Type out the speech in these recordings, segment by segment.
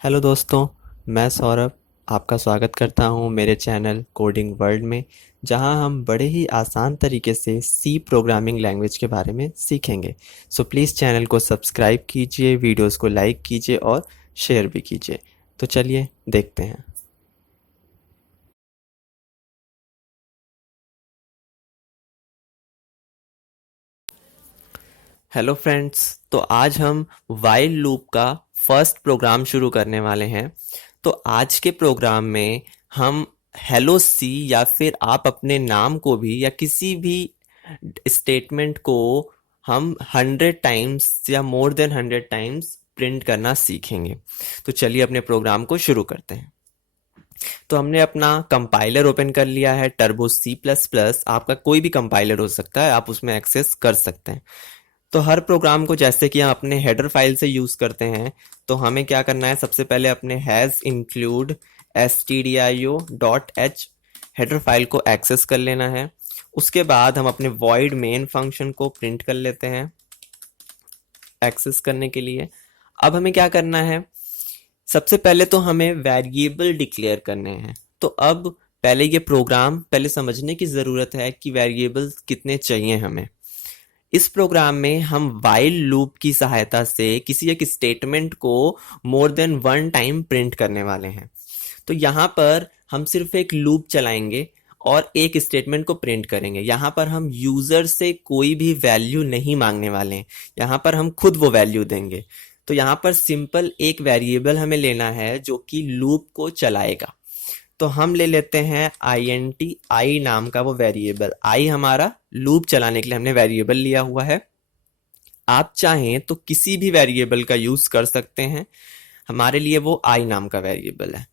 Hello दोस्तों, मैं सौरभ आपका स्वागत करता हूं मेरे चैनल कोडिंग वर्ल्ड में, जहां हम बड़े ही आसान तरीके से सी प्रोग्रामिंग लैंग्वेज के बारे में सीखेंगे। सो प्लीज़ चैनल को सब्सक्राइब कीजिए, वीडियोस को लाइक कीजिए और शेयर भी कीजिए। तो चलिए देखते हैं। हेलो फ्रेंड्स, तो आज हम वाइल लूप का फर्स्ट प्रोग्राम शुरू करने वाले हैं। तो आज के प्रोग्राम में हम हेलो सी या फिर आप अपने नाम को भी या किसी भी स्टेटमेंट को हम 100 टाइम्स या मोर देन 100 टाइम्स प्रिंट करना सीखेंगे। तो चलिए अपने प्रोग्राम को शुरू करते हैं। तो हमने अपना कंपाइलर ओपन कर लिया है, टर्बो सी प्लस प्लस। आपका कोई भी कंपाइलर हो सकता है, आप उसमें एक्सेस कर सकते हैं। तो हर प्रोग्राम को जैसे कि हम अपने हेडर फाइल से यूज करते हैं, तो हमें क्या करना है, सबसे पहले अपने has include stdio.h header file को एक्सेस कर लेना है। उसके बाद हम अपने void मेन फंक्शन को प्रिंट कर लेते हैं एक्सेस करने के लिए। अब हमें क्या करना है, सबसे पहले तो हमें वेरिएबल डिक्लेयर करने हैं। तो अब पहले ये प्रोग्राम पहले समझने की ज़रूरत है कि वेरिएबल कितने चाहिए हमें। इस प्रोग्राम में हम वाइल लूप की सहायता से किसी एक स्टेटमेंट को मोर देन 1 टाइम प्रिंट करने वाले हैं। तो यहाँ पर हम सिर्फ एक लूप चलाएंगे और एक स्टेटमेंट को प्रिंट करेंगे। यहाँ पर हम यूजर से कोई भी वैल्यू नहीं मांगने वाले हैं, यहाँ पर हम खुद वो वैल्यू देंगे। तो यहाँ पर सिंपल एक वेरिएबल हमें लेना है जो कि लूप को चलाएगा। तो हम ले लेते हैं int आई नाम का वो वेरिएबल। आई हमारा लूप चलाने के लिए हमने वेरिएबल लिया हुआ है। आप चाहें तो किसी भी वेरिएबल का यूज कर सकते हैं, हमारे लिए वो आई नाम का वेरिएबल है।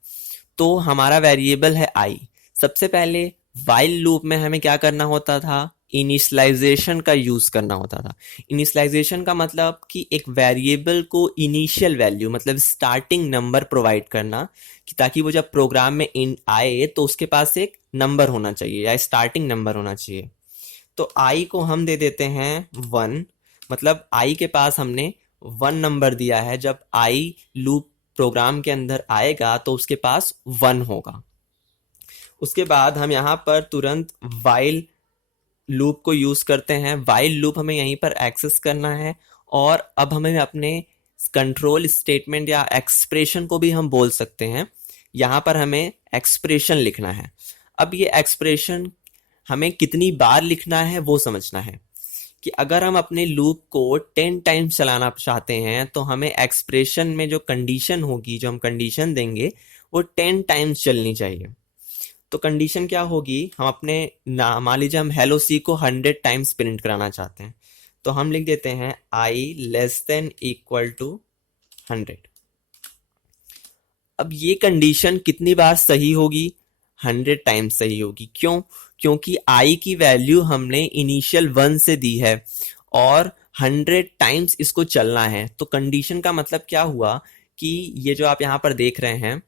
तो हमारा वेरिएबल है आई। सबसे पहले वाइल लूप में हमें क्या करना होता था, इनिशियलाइजेशन का यूज करना होता था। इनिशियलाइजेशन का मतलब कि एक वेरिएबल को इनिशियल वैल्यू मतलब स्टार्टिंग नंबर प्रोवाइड करना, कि ताकि वो जब प्रोग्राम में इन आए तो उसके पास एक नंबर होना चाहिए या स्टार्टिंग नंबर होना चाहिए। तो आई को हम दे देते हैं 1, मतलब आई के पास हमने 1 नंबर दिया है। जब आई लूप प्रोग्राम के अंदर आएगा तो उसके पास 1 होगा। उसके बाद हम यहाँ पर तुरंत वाइल लूप को यूज करते हैं। वाइल लूप हमें यहीं पर एक्सेस करना है और अब हमें अपने कंट्रोल स्टेटमेंट या एक्सप्रेशन को भी हम बोल सकते हैं। यहाँ पर हमें एक्सप्रेशन लिखना है। अब ये एक्सप्रेशन हमें कितनी बार लिखना है वो समझना है, कि अगर हम अपने लूप को 10 टाइम्स चलाना चाहते हैं तो हमें एक्सप्रेशन में जो कंडीशन होगी, जो हम कंडीशन देंगे, वो 10 टाइम्स चलनी चाहिए। तो कंडीशन क्या होगी, हम अपने मान लीजिए हम हेलो सी को 100 टाइम्स प्रिंट कराना चाहते हैं, तो हम लिख देते हैं आई लेस देन इक्वल टू 100। अब ये कंडीशन कितनी बार सही होगी, 100 टाइम्स सही होगी। क्यों? क्योंकि आई की वैल्यू हमने इनिशियल 1 से दी है और 100 टाइम्स इसको चलना है। तो कंडीशन का मतलब क्या हुआ कि ये जो आप यहाँ पर देख रहे हैं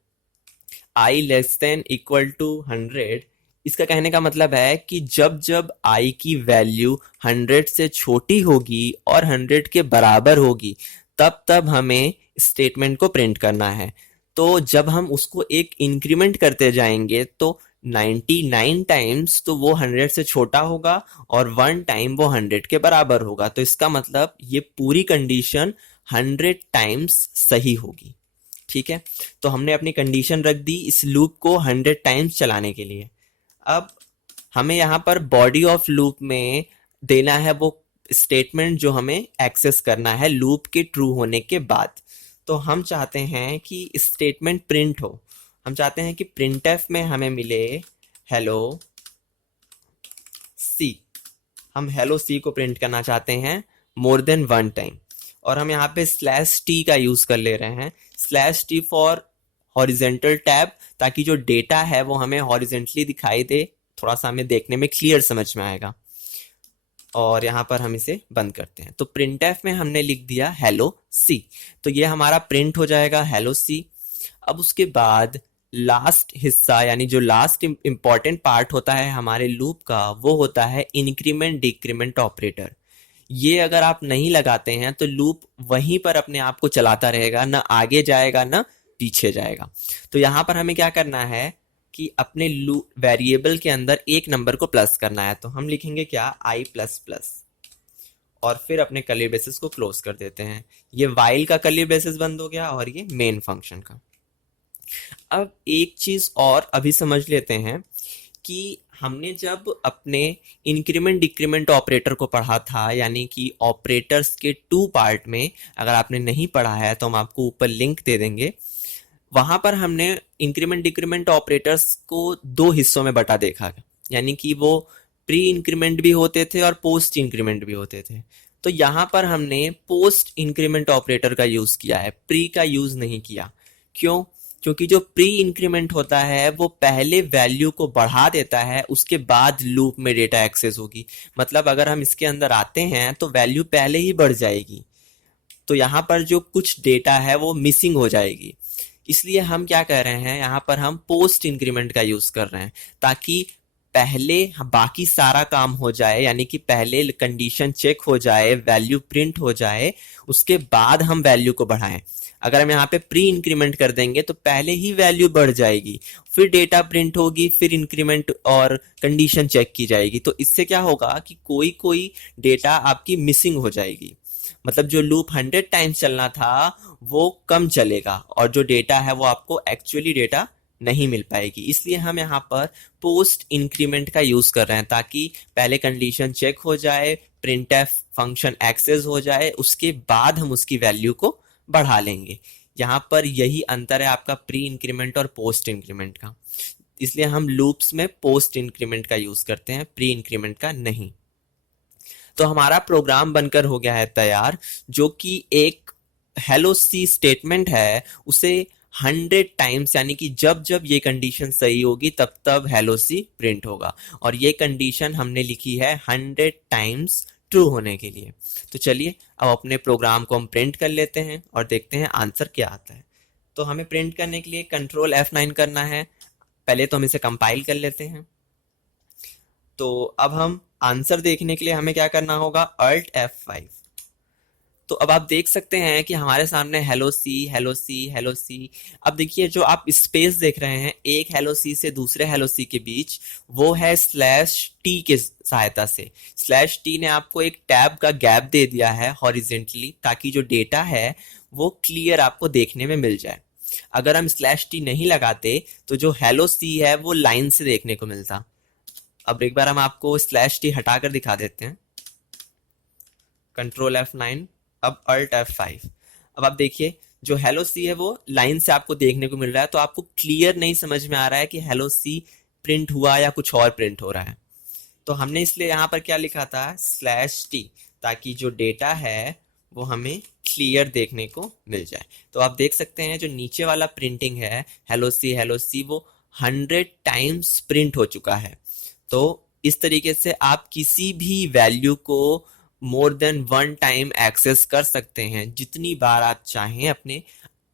आई लेस देन इक्वल टू 100, इसका कहने का मतलब है कि जब जब आई की वैल्यू 100 से छोटी होगी और 100 के बराबर होगी, तब तब हमें स्टेटमेंट को प्रिंट करना है। तो जब हम उसको एक इंक्रीमेंट करते जाएंगे तो 99 टाइम्स तो वो 100 से छोटा होगा और 1 टाइम वो 100 के बराबर होगा। तो इसका मतलब ये पूरी कंडीशन 100 टाइम्स सही होगी। ठीक है, तो हमने अपनी कंडीशन रख दी इस लूप को 100 टाइम्स चलाने के लिए। अब हमें यहाँ पर बॉडी ऑफ लूप में देना है वो स्टेटमेंट जो हमें एक्सेस करना है लूप के ट्रू होने के बाद। तो हम चाहते हैं कि स्टेटमेंट प्रिंट हो। हम चाहते हैं कि प्रिंटफ में हमें मिले हेलो सी। हम हेलो सी को प्रिंट करना चाहते हैं मोर देन 1 टाइम, और हम यहाँ पे स्लैश टी का यूज कर ले रहे हैं। Slash T for horizontal tab, ताकि जो डेटा है वो हमें हॉरिजेंटली दिखाई दे, थोड़ा सा हमें देखने में क्लियर समझ में आएगा। और यहाँ पर हम इसे बंद करते हैं। तो प्रिंटफ में हमने लिख दिया हेलो सी, तो ये हमारा प्रिंट हो जाएगा हेलो सी। अब उसके बाद लास्ट हिस्सा यानी जो लास्ट इंपॉर्टेंट पार्ट होता है हमारे लूप का, वो होता है इंक्रीमेंट डिक्रीमेंट ऑपरेटर। ये अगर आप नहीं लगाते हैं तो लूप वहीं पर अपने आप को चलाता रहेगा, ना आगे जाएगा ना पीछे जाएगा। तो यहाँ पर हमें क्या करना है कि अपने वेरिएबल के अंदर एक नंबर को प्लस करना है। तो हम लिखेंगे क्या, i प्लस प्लस, और फिर अपने कर्ली ब्रेसेस को क्लोज कर देते हैं। ये वाइल का कर्ली ब्रेसेस बंद हो गया और ये मेन फंक्शन का। अब एक चीज और अभी समझ लेते हैं कि हमने जब अपने इंक्रीमेंट डिक्रीमेंट ऑपरेटर को पढ़ा था, यानी कि ऑपरेटर्स के 2 पार्ट में, अगर आपने नहीं पढ़ा है तो हम आपको ऊपर लिंक दे देंगे। वहां पर हमने इंक्रीमेंट डिक्रीमेंट ऑपरेटर्स को 2 हिस्सों में बटा देखा, यानी कि वो प्री इंक्रीमेंट भी होते थे और पोस्ट इंक्रीमेंट भी होते थे। तो यहाँ पर हमने पोस्ट इंक्रीमेंट ऑपरेटर का यूज किया है, प्री का यूज नहीं किया। क्यों? क्योंकि जो प्री इंक्रीमेंट होता है वो पहले वैल्यू को बढ़ा देता है, उसके बाद लूप में डेटा एक्सेस होगी। मतलब अगर हम इसके अंदर आते हैं तो वैल्यू पहले ही बढ़ जाएगी, तो यहाँ पर जो कुछ डेटा है वो मिसिंग हो जाएगी। इसलिए हम क्या कर रहे हैं, यहाँ पर हम पोस्ट इंक्रीमेंट का यूज कर रहे हैं, ताकि पहले बाकी सारा काम हो जाए, यानी कि पहले कंडीशन चेक हो जाए, वैल्यू प्रिंट हो जाए, उसके बाद हम वैल्यू को बढ़ाएं। अगर हम यहाँ पे प्री इंक्रीमेंट कर देंगे तो पहले ही वैल्यू बढ़ जाएगी, फिर डेटा प्रिंट होगी, फिर इंक्रीमेंट और कंडीशन चेक की जाएगी। तो इससे क्या होगा कि कोई कोई डेटा आपकी मिसिंग हो जाएगी। मतलब जो लूप 100 टाइम्स चलना था वो कम चलेगा, और जो डेटा है वो आपको एक्चुअली डेटा नहीं मिल पाएगी। इसलिए हम यहाँ पर पोस्ट इंक्रीमेंट का यूज कर रहे हैं, ताकि पहले कंडीशन चेक हो जाए, प्रिंटफ फंक्शन एक्सेस हो जाए, उसके बाद हम उसकी वैल्यू को बढ़ा लेंगे। यहाँ पर यही अंतर है आपका प्री इंक्रीमेंट और पोस्ट इंक्रीमेंट का। इसलिए हम लूप्स में पोस्ट इंक्रीमेंट का यूज करते हैं, प्री इंक्रीमेंट का नहीं। तो हमारा प्रोग्राम बनकर हो गया है तैयार, जो कि एक हेलो सी स्टेटमेंट है, उसे 100 टाइम्स, यानी कि जब जब ये कंडीशन सही होगी तब तब हेलो सी प्रिंट होगा। और ये कंडीशन हमने लिखी है 100 टाइम्स ट्रू होने के लिए। तो चलिए अब अपने प्रोग्राम को हम प्रिंट कर लेते हैं और देखते हैं आंसर क्या आता है। तो हमें प्रिंट करने के लिए कंट्रोल F9 करना है। पहले तो हम इसे कंपाइल कर लेते हैं। तो अब हम आंसर देखने के लिए हमें क्या करना होगा, Alt F5। तो अब आप देख सकते हैं कि हमारे सामने हेलो सी, हेलो सी, हेलो सी। अब देखिए जो आप स्पेस देख रहे हैं एक हेलो सी से दूसरे हेलो सी के बीच, वो है /t के सहायता से। /t ने आपको एक टैब का गैप दे दिया है हॉरिजेंटली, ताकि जो डेटा है वो क्लियर आपको देखने में मिल जाए। अगर हम /t नहीं लगाते तो जो हेलो सी है वो लाइन से देखने को मिलता। अब एक बार हम आपको /t हटाकर दिखा देते हैं, कंट्रोल F9, अब Alt F5। अब आप देखिए जो हेलो सी है वो लाइन से आपको देखने को मिल रहा है, तो आपको क्लियर नहीं समझ में आ रहा है कि हेलो सी प्रिंट हुआ या कुछ और प्रिंट हो रहा है। तो हमने इसलिए यहाँ पर क्या लिखा था, /t, ताकि जो डेटा है वो हमें क्लियर देखने को मिल जाए। तो आप देख सकते हैं जो नीचे वाला प्रिंटिंग है हेलो सी, वो 100 टाइम्स प्रिंट हो चुका है। तो इस तरीके से आप किसी भी वैल्यू को मोर देन 1 टाइम एक्सेस कर सकते हैं, जितनी बार आप चाहें। अपने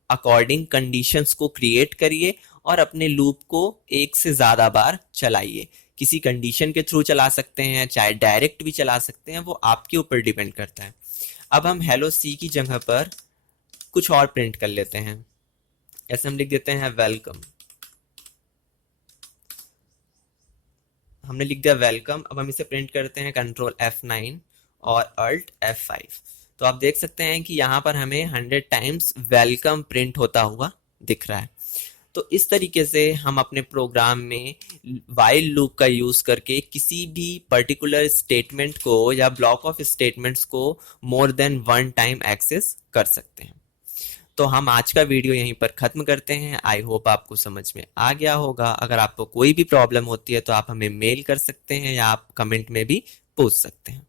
अकॉर्डिंग कंडीशंस को क्रिएट करिए और अपने लूप को एक से ज़्यादा बार चलाइए। किसी कंडीशन के थ्रू चला सकते हैं, चाहे डायरेक्ट भी चला सकते हैं, वो आपके ऊपर डिपेंड करता है। अब हम हेलो सी की जगह पर कुछ और प्रिंट कर लेते हैं। ऐसे हम लिख देते हैं वेलकम। हमने लिख दिया वेलकम। अब हम इसे प्रिंट करते हैं कंट्रोल F9 और Alt F5। तो आप देख सकते हैं कि यहाँ पर हमें 100 टाइम्स वेलकम प्रिंट होता हुआ दिख रहा है। तो इस तरीके से हम अपने प्रोग्राम में वाइल लूप का यूज करके किसी भी पर्टिकुलर स्टेटमेंट को या ब्लॉक ऑफ स्टेटमेंट्स को मोर देन 1 टाइम एक्सेस कर सकते हैं। तो हम आज का वीडियो यहीं पर खत्म करते हैं। आई होप आपको समझ में आ गया होगा। अगर आपको कोई भी प्रॉब्लम होती है तो आप हमें मेल कर सकते हैं या आप कमेंट में भी पूछ सकते हैं।